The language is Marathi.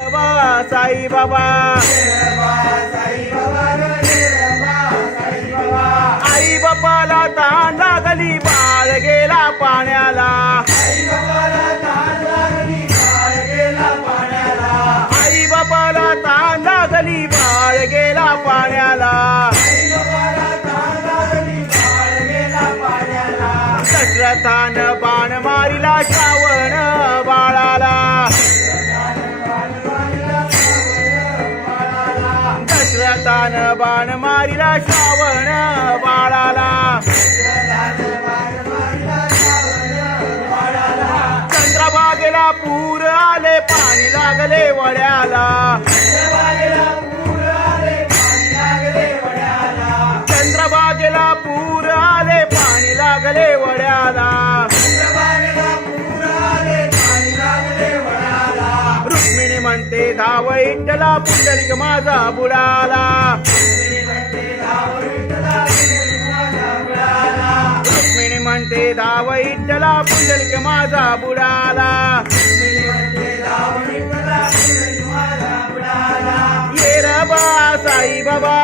साई बाबा आई बापाला ताण लागली बाळ गेला पाण्याला आई बापाला ताण लागली बाळ गेला पाण्याला दशरथानं बाण मारिला श्रावण बाळाला दशरथानं बाण मारिला श्रावण बाळाला चंद्रभागेला पूर आले पाणी लागले वड्याला चंद्रभागेला पूर आले पाणी लागले वड्याला रुक्मिणी म्हणते धाव विठ्ठला पुंडलिक माझा बुडाला रुक्मिणी म्हणते धाव विठ्ठला पुंडलिक माझा बुडाला ये रे बा साई बाबा